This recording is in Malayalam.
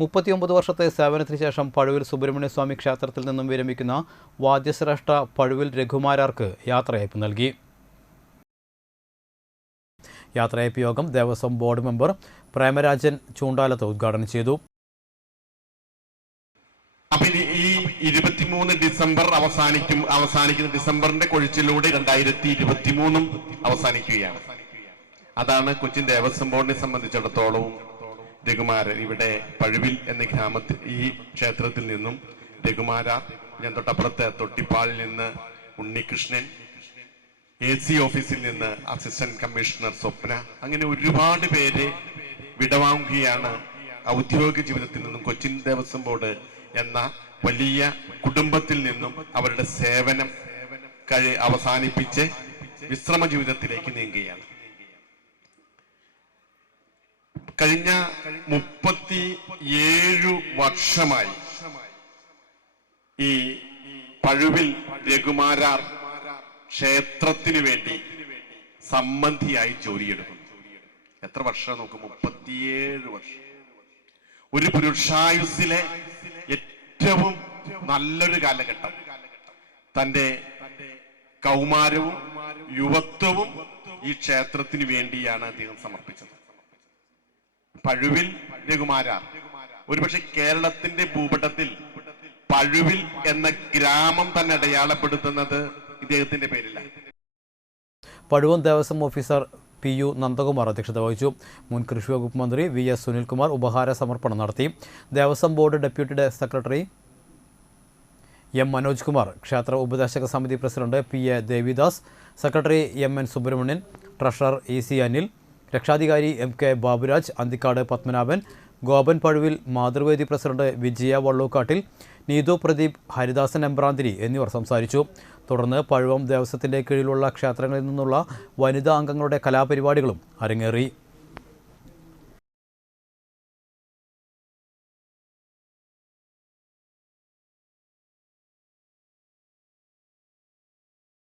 മുപ്പത്തിയൊമ്പത് വർഷത്തെ സേവനത്തിന് ശേഷം പഴുവിൽ സുബ്രഹ്മണ്യസ്വാമി ക്ഷേത്രത്തിൽ നിന്നും വിരമിക്കുന്ന വാദ്യശ്രേഷ്ഠ പഴുവിൽ രഘുമാരാർക്ക് യാത്രയയപ്പ് നൽകി. യാത്രയയപ്പ് യോഗം ദേവസ്വം ബോർഡ് മെമ്പർ പ്രേമരാജൻ ചൂണ്ടാലത്ത് ഉദ്ഘാടനം ചെയ്തു. ൂന്ന് ഈ ഇരുപത്തിമൂന്ന് ഡിസംബർ അവസാനിക്കും അവസാനിക്കുന്ന ഡിസംബറിന്റെ കൊഴിച്ചിലൂടെ രണ്ടായിരത്തി ഇരുപത്തിമൂന്നും അവസാനിക്കുകയാണ്. അതാണ് കൊച്ചിൻ ദേവസ്വം ബോർഡിനെ സംബന്ധിച്ചിടത്തോളവും രഘുമാരൻ ഇവിടെ പഴുവിൽ എന്ന ഗ്രാമത്തിൽ ഈ ക്ഷേത്രത്തിൽ നിന്നും രഘുമാര ഞാൻ തൊട്ടപ്പുറത്ത് തൊട്ടിപ്പാളിൽ നിന്ന് ഉണ്ണികൃഷ്ണൻ എ സി ഓഫീസിൽ നിന്ന് അസിസ്റ്റന്റ് കമ്മീഷണർ സ്വപ്ന അങ്ങനെ ഒരുപാട് പേര് വിടവാങ്ങുകയാണ് ഔദ്യോഗിക ജീവിതത്തിൽ നിന്നും കൊച്ചിൻ ദേവസ്വം ബോർഡ് എന്ന വലിയ കുടുംബത്തിൽ നിന്നും അവരുടെ സേവനം കഴി അവസാനിപ്പിച്ച് വിശ്രമ ജീവിതത്തിലേക്ക് നീങ്ങുകയാണ്. കഴിഞ്ഞ മുപ്പത്തി ഏഴു വർഷമായി ഈ പഴുവിൽ രഘുമാരാർ ക്ഷേത്രത്തിന് വേണ്ടി സംബന്ധിയായി ജോലിയെടുക്കുന്നു. എത്ര വർഷം നോക്കും? മുപ്പത്തിയേഴ് വർഷം. ഒരു പുരുഷായുസിലെ ഏറ്റവും നല്ലൊരു കാലഘട്ടം. തന്റെ കൗമാരവും യുവത്വവും ഈ ക്ഷേത്രത്തിന് വേണ്ടിയാണ് അദ്ദേഹം സമർപ്പിച്ചത്. പഴുവിൽ രഘുമാര ഒരുപക്ഷെ കേരളത്തിന്റെ ഭൂപടത്തിൽ പഴുവിൽ എന്ന ഗ്രാമം തന്നെ അടയാളപ്പെടുത്തുന്നത് ഇദ്ദേഹത്തിന്റെ പേരിലാണ് Pazhuvam Devaswom officer P U Nandakumar അധ്യക്ഷത വഹിച്ചു. മുൻ കൃഷി വകുപ്പ് മന്ത്രി വി എസ് സുനിൽകുമാർ ഉപഹാര സമർപ്പണം നടത്തി. Devaswom board deputy secretary M Manoj Kumar ക്ഷേത്ര ഉപദേശക സമിതി president P A Devidas secretary M N Subramanian treasurer E C Anil രക്ഷാധികാരി M K Baburaj Anthikad Padmanabhan Gopan Pazhuvil Mathruvedi president Vijaya Vallookattil Neethu Pradeep Haridasan Embranthiri എന്നിവർ സംസാരിച്ചു. തുടർന്ന് പഴുവം ദേവസ്വത്തിന്റെ കീഴിലുള്ള ക്ഷേത്രങ്ങളിൽ നിന്നുള്ള വനിതാ അംഗങ്ങളുടെ കലാപരിപാടികളും അരങ്ങേറി.